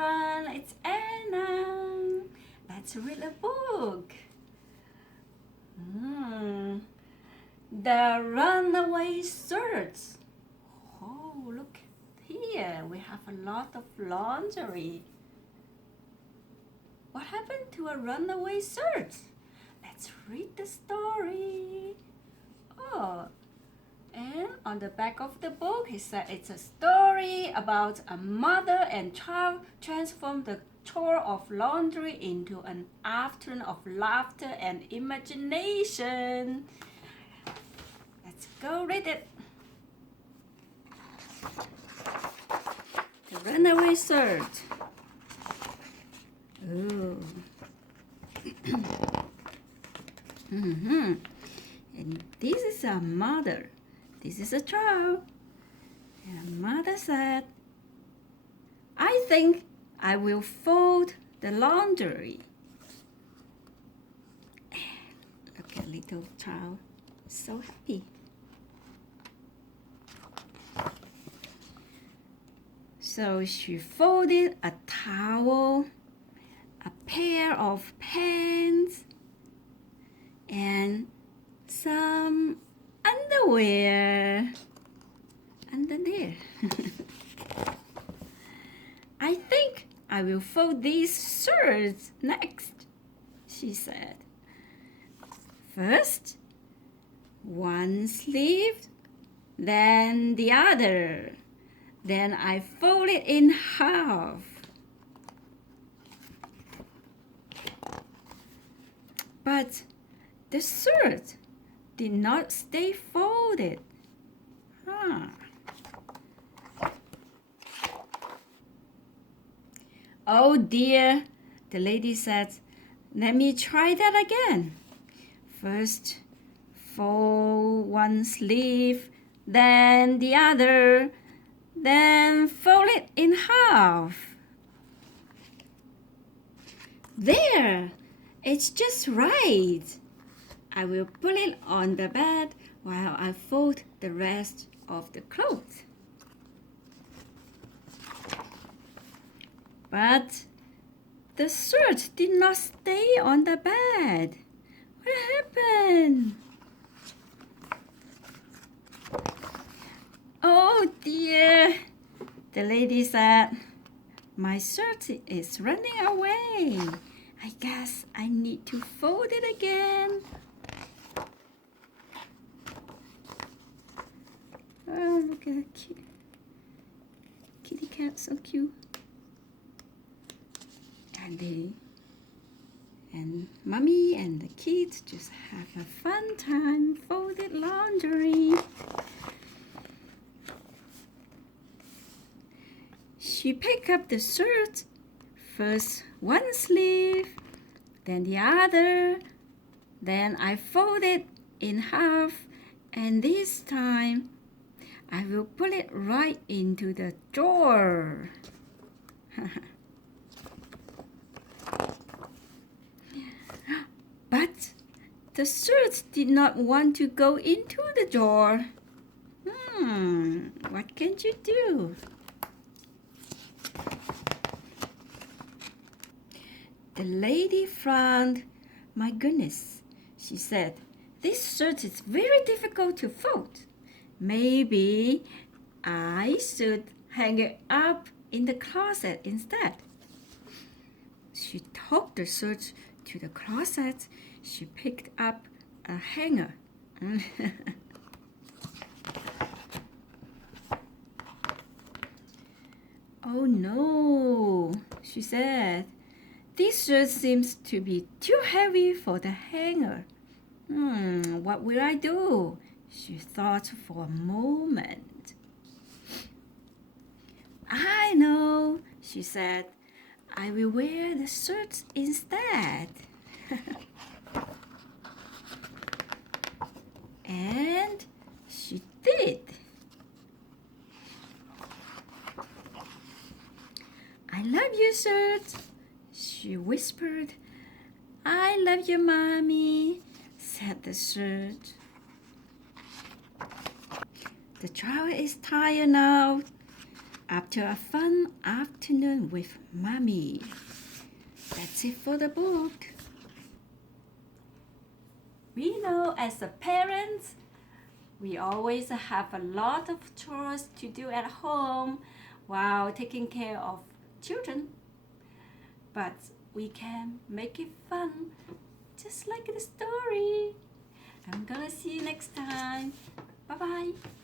everyone, it's Anna. Let's read a book. The Runaway Shirts. Oh, look here, we have a lot of laundry. What happened to a runaway shirt? Let's read the story. Oh, and on the back of the book, he said it's a story about a mother and child transform the chore of laundry into an afternoon of laughter and imagination. Let's go read it. The Runaway Shirt. Oh. And this is a mother. This is a child. And mother said, I think I will fold the laundry. Look at little child, so happy. So she folded a towel, a pair of pants, and some underwear under there. I think I will fold these shirts next, she said. First, one sleeve, then the other. Then I fold it in half. But the shirt did not stay folded. Oh dear, the lady said, let me try that again. First, fold one sleeve, then the other, then fold it in half. There, it's just right. I will put it on the bed while I fold the rest of the clothes. But the shirt did not stay on the bed. What happened? Oh dear, the lady said, my shirt is running away. I guess I need to fold it again. Oh, look at that kitty cat, so cute. And mommy and the kids just have a fun time folded laundry. She picked up the shirt, first one sleeve, then the other, then I fold it in half, and this time I will put it right into the drawer. But the shirt did not want to go into the drawer. What can you do? The lady frowned. My goodness, she said, this shirt is very difficult to fold. Maybe I should hang it up in the closet instead. She took the shirt to the closet. She picked up a hanger. Oh no, she said. This shirt seems to be too heavy for the hanger. What will I do? She thought for a moment. I know, she said. I will wear the shirt instead. And she did. I love you, shirt, she whispered. I love you, Mommy, said the shirt. The child is tired now. after a fun afternoon with Mommy. That's it for the book. We know as a parents, we always have a lot of chores to do at home while taking care of children. But we can make it fun, just like the story. I'm gonna see you next time. Bye-bye.